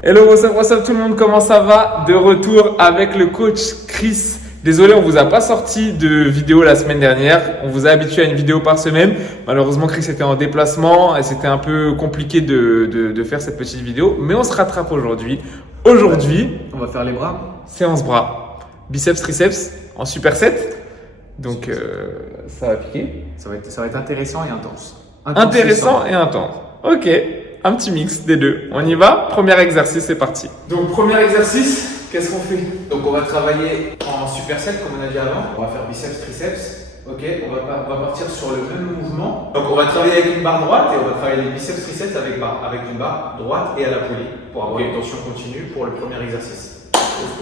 Hello, what's up tout le monde, comment ça va? De retour avec le coach Chris. Désolé, on vous a pas sorti de vidéo la semaine dernière. On vous a habitué à une vidéo par semaine. Malheureusement, Chris était en déplacement et c'était un peu compliqué de faire cette petite vidéo. Mais on se rattrape aujourd'hui. Aujourd'hui, on va faire les bras. Séance bras. Biceps, triceps en superset. Donc, ça va piquer. Ça va être intéressant et intense. Intéressant et intense. Ok, un petit mix des deux. On y va? Premier exercice, c'est parti. Donc, premier exercice, qu'est-ce qu'on fait? Donc on va travailler en superset comme on a dit avant. On va faire biceps, triceps. Ok, on va partir sur le même mouvement. Donc on va travailler avec une barre droite et on va travailler les biceps, triceps avec une barre droite et à la poulie pour avoir une tension continue pour le premier exercice.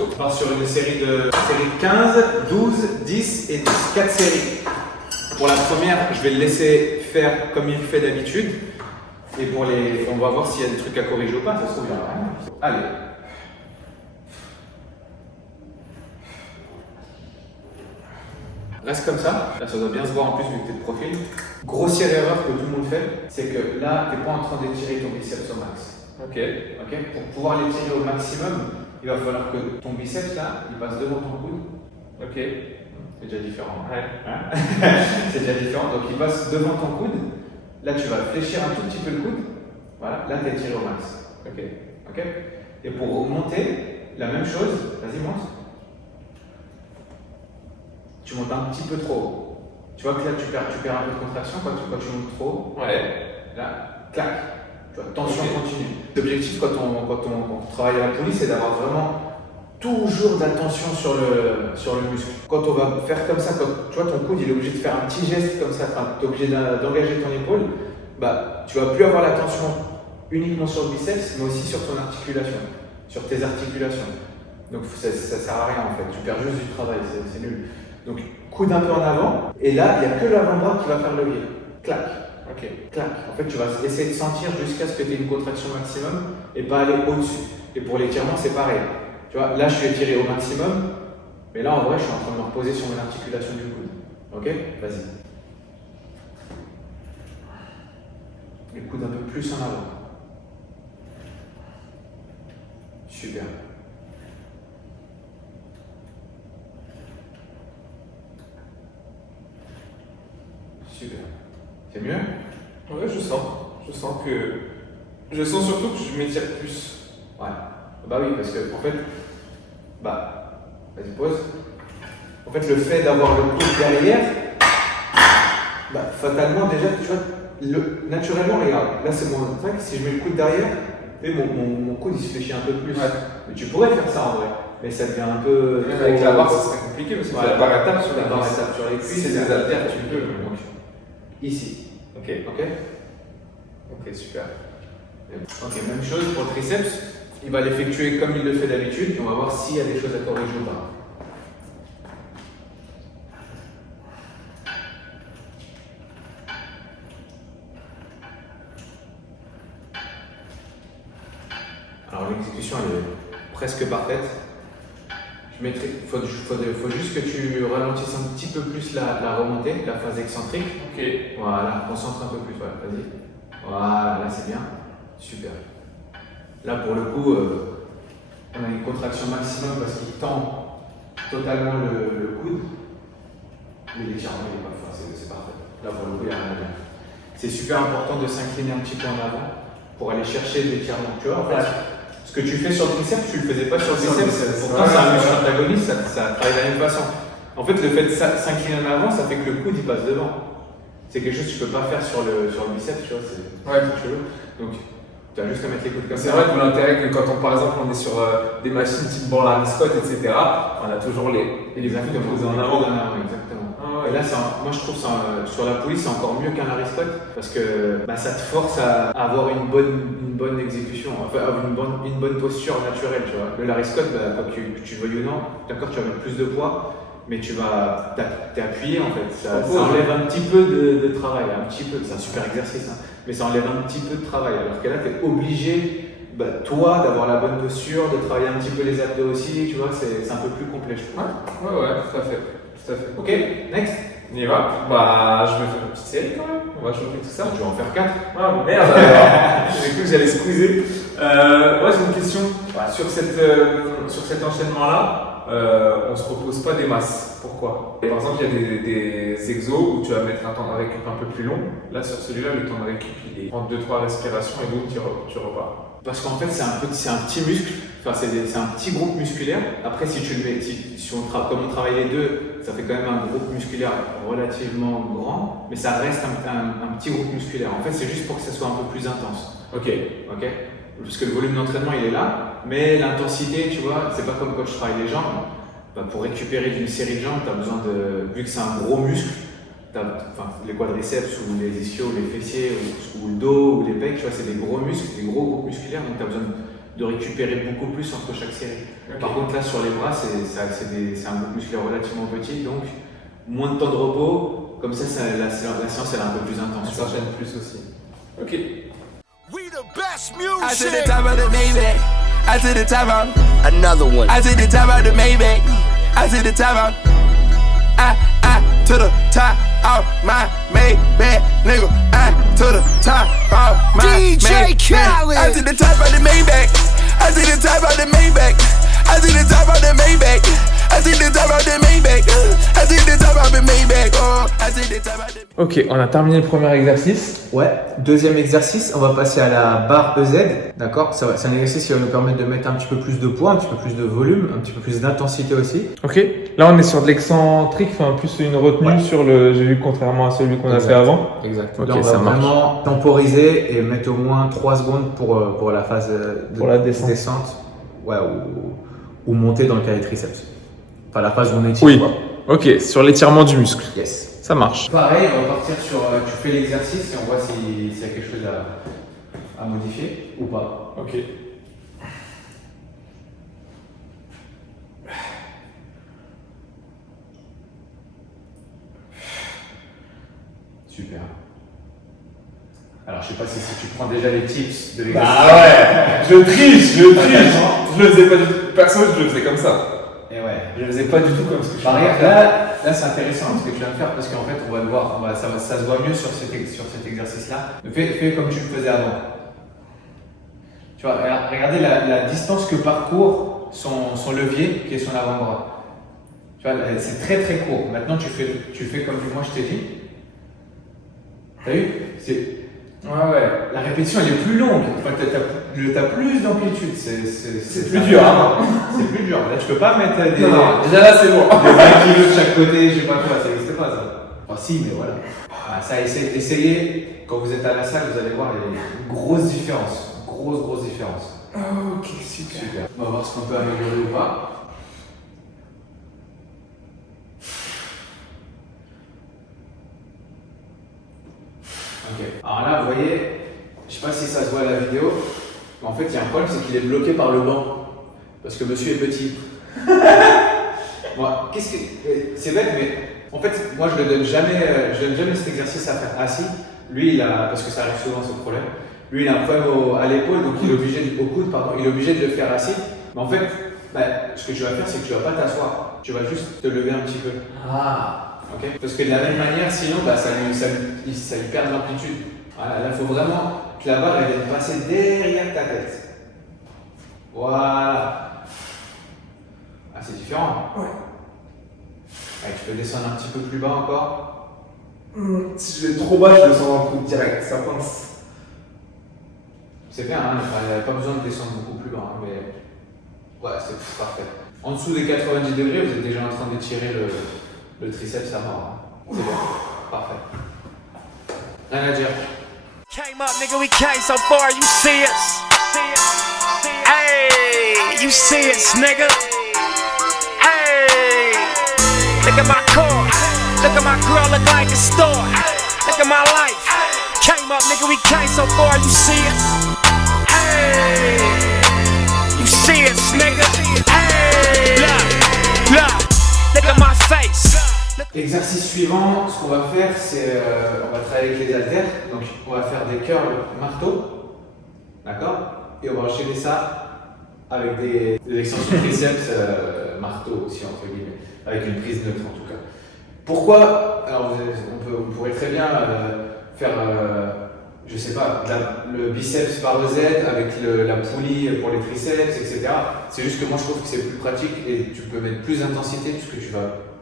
On part sur une série de 15, 12, 10 et 10. 4 séries. Pour la première, je vais le laisser faire comme il fait d'habitude. Et pour les, on va voir s'il y a des trucs à corriger ou pas. Ça se trouve, il n'y en a rien. Allez. Reste comme ça. Là, ça doit bien se voir en plus vu que tu es de profil. Grossière erreur que tout le monde fait, c'est que là, tu n'es pas en train d'étirer ton biceps au max. Ok. Pour pouvoir l'étirer au maximum, il va falloir que ton biceps là, il passe devant ton coude. Ok. C'est déjà différent. Ouais. Hein c'est déjà différent. Donc il passe devant ton coude. Là, tu vas fléchir un tout petit peu le coude. Voilà. Là, tu es tiré au max. Ok. Et pour monter, la même chose. Vas-y, monte. Tu montes un petit peu trop haut. Tu vois que là, tu perds un peu de contraction quand tu montes trop haut. Ouais. Là, clac. Tu vois, tension continue. L'objectif quand on travaille à la poulie, c'est d'avoir vraiment toujours de la tension sur le muscle. Quand on va faire comme ça, quand tu vois ton coude il est obligé de faire un petit geste comme ça, tu es obligé d'engager ton épaule, bah, tu vas plus avoir la tension uniquement sur le biceps, mais aussi sur ton articulation, sur tes articulations. Donc ça sert à rien en fait, tu perds juste du travail, c'est nul. Donc coude un peu en avant, et là il n'y a que l'avant-bras qui va faire levier. Clac. Ok, clac. En fait, tu vas essayer de sentir jusqu'à ce que tu aies une contraction maximum et pas aller au-dessus. Et pour l'étirement, c'est pareil. Tu vois, là, je suis étiré au maximum, mais là, en vrai, je suis en train de me reposer sur mon articulation du coude. Ok? Vas-y. Le coude un peu plus en avant. Super. Super. C'est mieux? Ouais, je sens surtout que je m'étire plus. Ouais. Bah oui, parce que en fait, vas-y pause. En fait, le fait d'avoir le coude derrière, fatalement déjà, tu vois, naturellement, regarde, là c'est mon truc, si je mets le coude derrière, mon coude il se fléchit un peu plus. Ouais. Mais tu pourrais faire ça en vrai, mais ça devient un peu. Même avec la barre, ça serait compliqué parce que la barre tape sur la barre tape sur les cuisses. C'est des haltères, tu peux. Donc, ici. Ok, super. Ok, même chose pour le triceps. Il va l'effectuer comme il le fait d'habitude et on va voir s'il y a des choses à corriger ou pas. Alors l'exécution elle est presque parfaite. Il faut juste que tu ralentisses un petit peu plus la remontée, la phase excentrique. Ok. Voilà, concentre un peu plus, ouais, vas-y. Voilà, là c'est bien. Super. Là pour le coup, on a une contraction maximum parce qu'il tend totalement le coude. Mais l'étirement il est pas fort, c'est parfait. Là pour le coup, il n'y a rien à dire. C'est super important de s'incliner un petit peu en avant pour aller chercher l'étirement. Tu vois, en fait, ce que tu fais sur le triceps, tu ne le faisais pas sur le biceps. Pourtant, c'est un muscle antagoniste, ça travaille de la même façon. En fait, le fait de s'incliner en avant, ça fait que le coude il passe devant. C'est quelque chose que tu ne peux pas faire sur le biceps, tu vois, c'est chelou. Donc, tu as juste à mettre les coudes comme ça. C'est vrai que l'intérêt que quand par exemple on est sur des machines type Borlard Scott, etc., on a toujours les coudes posés en avant. Exactement. Et là, moi je trouve sur la poulie, c'est encore mieux qu'un Aristote parce que ça te force à avoir une bonne exécution, enfin avoir une bonne posture naturelle. Tu vois. Le Larry Scott, que tu veuilles ou non, d'accord, tu vas mettre plus de poids, mais t'es appuyé en fait. Ça enlève un petit peu de travail, un petit peu. C'est un super exercice, hein, mais ça enlève un petit peu de travail. Alors que là, tu es obligé, toi, d'avoir la bonne posture, de travailler un petit peu les abdos aussi. Tu vois, c'est un peu plus complet, je trouve. Ouais, tout à fait. Ok, next. On y va. Bah, je vais faire une petite série quand même. On va chauffer tout ça. Tu vas en faire 4. Ah merde alors. J'ai cru que j'allais squeezer. Moi j'ai une question. Sur cet enchaînement-là, on se repose pas des masses. Pourquoi? Par exemple, il y a des exos où tu vas mettre un temps de récup un peu plus long. Là, sur celui-là, le temps de récup, il est prendre 2-3 respirations et donc tu repars. Parce qu'en fait, c'est un petit muscle, enfin, c'est un petit groupe musculaire. Après, si tu le mets, comme on travaille les deux, ça fait quand même un groupe musculaire relativement grand, mais ça reste un petit groupe musculaire. En fait, c'est juste pour que ça soit un peu plus intense. Ok. Parce que le volume d'entraînement, il est là, mais l'intensité, tu vois, c'est pas comme quand je travaille les jambes. Bah, pour récupérer d'une série de jambes, tu as besoin vu que c'est un gros muscle, les quadriceps ou les ischios, les fessiers ou le dos ou les pecs, tu vois, c'est des gros muscles, des gros groupes musculaires, donc tu as besoin de récupérer beaucoup plus entre chaque série. Okay. Par contre, là, sur les bras, c'est un groupe musculaire relativement petit, donc moins de temps de repos, comme ça la séance elle est un peu plus intense. Ça s'enchaîne plus aussi. Ok. We the best music. I to the top of the Maybach. I to the top of another one. I to the top of the Maybach. I to the top of I to the top of my Maybach, nigga. I to the top of my DJ Khaled. I to the top of the Maybach. I to the top of the Maybach. I to the top of the Maybach. I to the top of the Maybach. I to the top of the Maybach. Oh, I to the top of the. Ok, on a terminé le premier exercice. Ouais, deuxième exercice, on va passer à la barre EZ, d'accord? C'est un exercice qui va nous permettre de mettre un petit peu plus de poids, un petit peu plus de volume, un petit peu plus d'intensité aussi. Ok, là on est sur de l'excentrique, enfin plus une retenue sur le, j'ai vu contrairement à celui qu'on a fait avant. Exact. Ok, là, on va vraiment temporiser et mettre au moins 3 secondes pour la phase de pour la descente. Ouais, ou monter dans le cas des triceps. Enfin la phase où on étire. Oui, ok, sur l'étirement du muscle. Yes. Ça marche. Pareil, on va partir sur. Tu fais l'exercice et on voit s'il y a quelque chose à modifier ou pas. Ok. Super. Alors, je sais pas si tu prends déjà les tips de l'exercice. Ah ouais, je triche. Je le faisais pas du tout. Perso, je le faisais comme ça. Et ouais. Je le faisais pas du tout comme ce que je fais. Là, c'est intéressant ce que tu viens de faire parce qu'en fait, on va le voir, ça se voit mieux sur cet exercice-là. Fais comme tu le faisais avant. Tu vois, regardez la distance que parcourt son levier qui est son avant-bras. Tu vois, c'est très très court. Maintenant, tu fais comme moi je t'ai dit. T'as vu? Ouais. La répétition elle est plus longue. Enfin, t'as plus d'amplitude. C'est plus dur. Hein. C'est plus dur. Là, tu peux pas mettre des. Non, déjà là, c'est bon. Des 20 kilos de chaque côté, je sais pas quoi, ça n'existe pas ça. Enfin, si, mais voilà. Ça, essayez. Quand vous êtes à la salle, vous allez voir, il y a une grosse différence. Grosse différence. Ok, super. On va voir ce qu'on peut améliorer ou pas. Ok. Alors là, vous voyez, je sais pas si ça se voit à la vidéo, mais en fait, il y a un problème, c'est qu'il est bloqué par le banc. Parce que monsieur est petit. Moi, c'est bête, mais en fait, moi, je ne donne jamais cet exercice à faire assis. Lui, parce que ça arrive souvent, ce problème. Lui, il a un problème à l'épaule, donc il est obligé de le faire assis. Mais en fait, ce que tu vas faire, c'est que tu ne vas pas t'asseoir. Tu vas juste te lever un petit peu. Okay. Parce que de la même manière, sinon, ça lui perd de l'amplitude. Voilà, là, il faut vraiment que la barre elle vienne passer derrière ta tête. Voilà. Ah, c'est différent. Ouais. Allez, tu peux descendre un petit peu plus bas encore. Si je vais trop bas, je le sens dans le coup direct, ça pince. C'est bien, hein, il n'y a pas besoin de descendre beaucoup plus bas, hein, mais ouais, c'est parfait. En dessous des 90 degrés, vous êtes déjà en train d'étirer le triceps à mort. Hein. C'est bien, parfait. Rien à dire. Came up, nigga, we came so far, you see us. Hey, you see us, nigga. Hey, look at my car. Look at my girl, look like a store. Look at my life. Came up, nigga, we came so far, you see us. Hey, you see us, nigga. Hey, look at my face. Exercice suivant, ce qu'on va faire, c'est on va travailler avec les haltères. Donc on va faire des curls marteau, d'accord? Et on va enchaîner ça avec des extensions triceps marteau aussi entre guillemets, avec une prise neutre en tout cas. Pourquoi alors on pourrait très bien faire, je sais pas, le biceps par Z avec la poulie pour les triceps, etc. C'est juste que moi je trouve que c'est plus pratique et tu peux mettre plus d'intensité puisque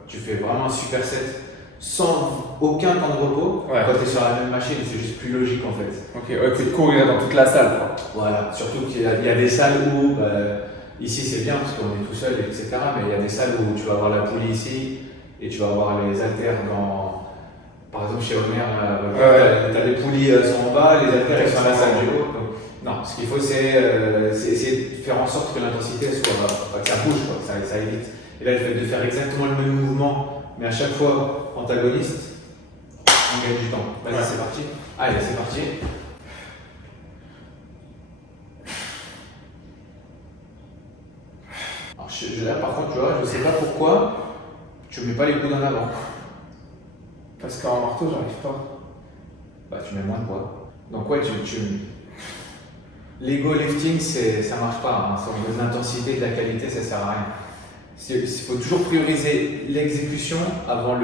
tu fais vraiment un superset sans aucun temps de repos. Ouais. Quand tu es sur la même machine, c'est juste plus logique en fait. Ok, ouais, tu peux courir dans toute la salle, quoi. Voilà, surtout qu'il y a des salles où, ici c'est bien parce qu'on est tout seul, etc. Mais il y a des salles où tu vas avoir la poulie ici et tu vas avoir les haltères dans. Par exemple, chez Homer, tu as les poulies sont en bas, les haltères ils sont à la salle du haut. Donc, non, ce qu'il faut c'est essayer de faire en sorte que l'intensité soit. Que ça bouge, quoi, ça évite. Et là, le fait de faire exactement le même mouvement, mais à chaque fois antagoniste, on gagne du temps. Vas-y, c'est parti. Allez, c'est parti. Alors, là, par contre, tu vois, je sais pas pourquoi tu mets pas les coudes en avant. Parce qu'en marteau, j'arrive pas. Bah, tu mets moins de poids. Donc, ouais, l'ego lifting, ça marche pas. Hein. Sans de l'intensité, de la qualité, ça sert à rien. Il faut toujours prioriser l'exécution avant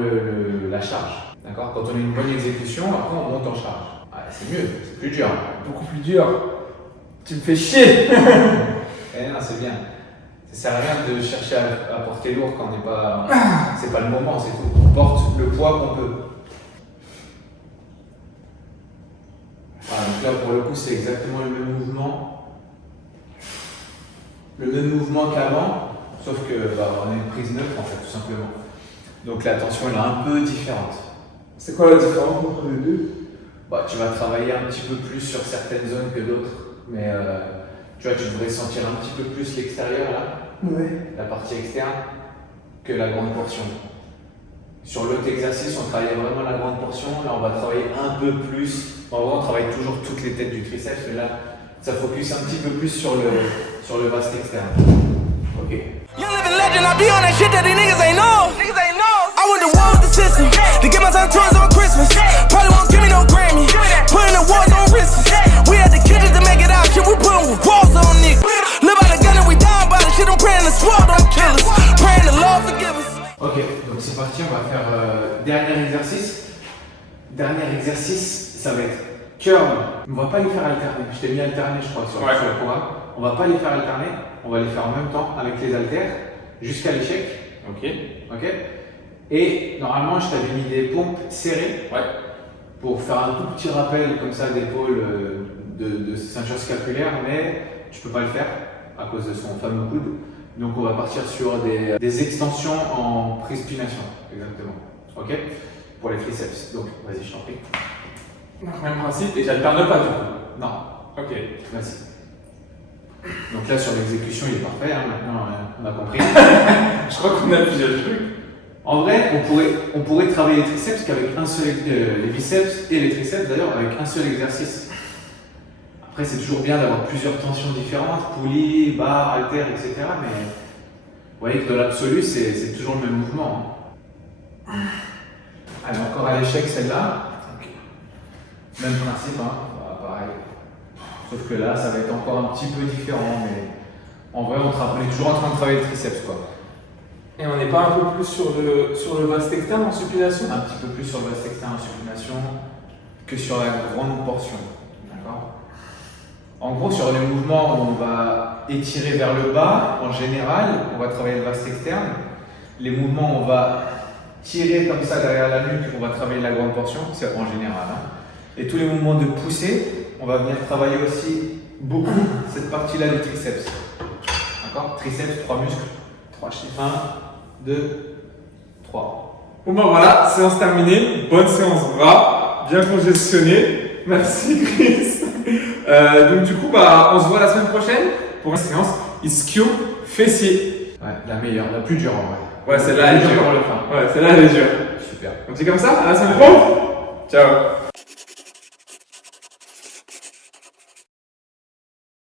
la charge. D'accord ? Quand on a une bonne exécution, après on monte en charge. Ouais, c'est mieux, c'est plus dur. Beaucoup plus dur. Tu me fais chier. Eh non, c'est bien. Ça sert à rien de chercher à porter lourd quand on n'est pas. C'est pas le moment, c'est tout. On porte le poids qu'on peut. Voilà, donc là pour le coup, c'est exactement le même mouvement. Le même mouvement qu'avant. Sauf que on a une prise neutre en fait, tout simplement. Donc la tension elle est un peu différente. C'est quoi la différence entre les deux? Tu vas travailler un petit peu plus sur certaines zones que d'autres, mais tu vois, tu devrais sentir un petit peu plus l'extérieur là, la partie externe, que la grande portion. Sur l'autre exercice, on travaillait vraiment la grande portion, là on va travailler un peu plus. En vrai, on travaille toujours toutes les têtes du triceps, mais là ça focus un petit peu plus sur le vaste externe. Ok. Young living legend, I be on that shit that these niggas ain't know. I went to war with the system to get my son toys on Christmas. Probably won't give me no Grammy. Putting the wars on wrists. We had the kitchens to make it out. Shit, we putting walls on niggas. Live by the gun and we die by the shit. I'm praying the sword don't kill us. Praying the Lord forgive us. Ok, donc c'est parti, on va faire dernier exercice. Dernier exercice, ça va être curl. On va pas les faire alterner. Je t'ai mis alterner, je crois, sur le programme. On va pas les faire alterner. On va les faire en même temps avec les haltères jusqu'à l'échec. Ok. Et normalement, je t'avais mis des pompes serrées pour faire un tout petit rappel comme ça d'épaule de ceinture scapulaire, mais tu peux pas le faire à cause de son fameux coude. Donc on va partir sur des extensions en prise pination, exactement. Ok ? Pour les triceps. Donc vas-y, je t'en prie. Même principe, et j'alterne pas du coup. Non. Ok. Vas-y. Donc là sur l'exécution il est parfait, hein, maintenant on a compris. Je crois qu'on a plusieurs trucs. En vrai on pourrait travailler les triceps qu'avec un seul, les biceps et les triceps d'ailleurs avec un seul exercice. Après c'est toujours bien d'avoir plusieurs tensions différentes, poulies, barres, haltères, etc. Mais vous voyez que dans l'absolu c'est toujours le même mouvement. Hein. Allez, encore à l'échec celle-là. Okay. Même principe, hein. Pareil. Sauf que là, ça va être encore un petit peu différent, mais en vrai, on est toujours en train de travailler le triceps, quoi. Et on n'est pas un peu plus sur le vaste externe en supination? Un petit peu plus sur le vaste externe en supination que sur la grande portion. D'accord? En gros, sur les mouvements où on va étirer vers le bas, en général, on va travailler le vaste externe. Les mouvements où on va tirer comme ça derrière la nuque, on va travailler la grande portion, c'est en général. Hein. Et tous les mouvements de poussée, on va venir travailler aussi beaucoup cette partie-là du triceps. D'accord? Triceps, 3 muscles. 3 chiffres. 1, 2, 3. Bon ben voilà, séance terminée. Bonne séance bras, bien congestionné. Merci Chris. Donc du coup, on se voit la semaine prochaine pour une séance ischio fessier. Ouais, la meilleure, la plus dure en vrai. Ouais, celle-là elle est dure. Pour le fin. Ouais, celle-là elle est dure. Super. On dit comme ça? À la semaine prochaine. Ciao.